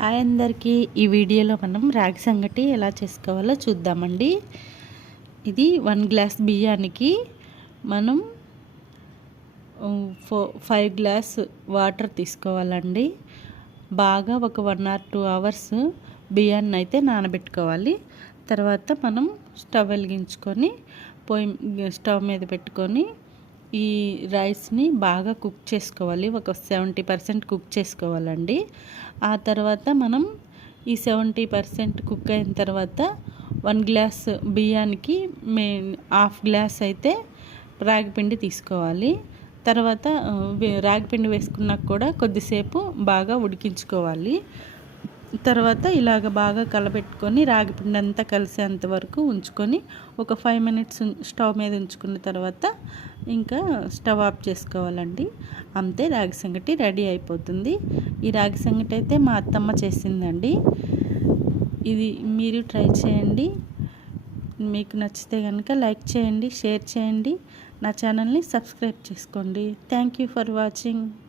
Hi అందరికీ. ఈ వీడియోలో మనం రాగి సంగటి ఎలా చేసుకోవాలో చూద్దామండి. ఇది వన్ గ్లాస్ బియ్యానికి మనం ఫో ఫైవ్ గ్లాస్ వాటర్ తీసుకోవాలండి. బాగా ఒక వన్ ఆర్ టూ అవర్స్ బియ్యాన్ని అయితే నానబెట్టుకోవాలి. తర్వాత మనం స్టవ్ వెలిగించుకొని పొయ్యి స్టవ్ మీద పెట్టుకొని ఈ రైస్ని బాగా కుక్ చేసుకోవాలి. ఒక సెవెంటీ పర్సెంట్ కుక్ చేసుకోవాలండి. ఆ తర్వాత మనం ఈ సెవెంటీ పర్సెంట్ కుక్ అయిన తర్వాత వన్ గ్లాస్ బియ్యానికి మే హాఫ్ గ్లాస్ అయితే రాగిపిండి తీసుకోవాలి. తర్వాత రాగిపిండి వేసుకున్నాక కూడా కొద్దిసేపు బాగా ఉడికించుకోవాలి. తర్వాత ఇలాగ బాగా కలబెట్టుకొని రాగిపిండి అంతా కలిసేంత వరకు ఉంచుకొని ఒక ఫైవ్ మినిట్స్ స్టవ్ మీద ఉంచుకున్న తర్వాత ఇంకా స్టవ్ ఆఫ్ చేసుకోవాలండి. అంతే రాగి సంగటి రెడీ అయిపోతుంది. ఈ రాగి సంగటి అయితే మా అత్తమ్మ చేసిందండి. ఇది మీరు ట్రై చేయండి. మీకు నచ్చితే కనుక లైక్ చేయండి షేర్ చేయండి. నా ఛానల్ని సబ్స్క్రైబ్ చేసుకోండి. Thank you for watching.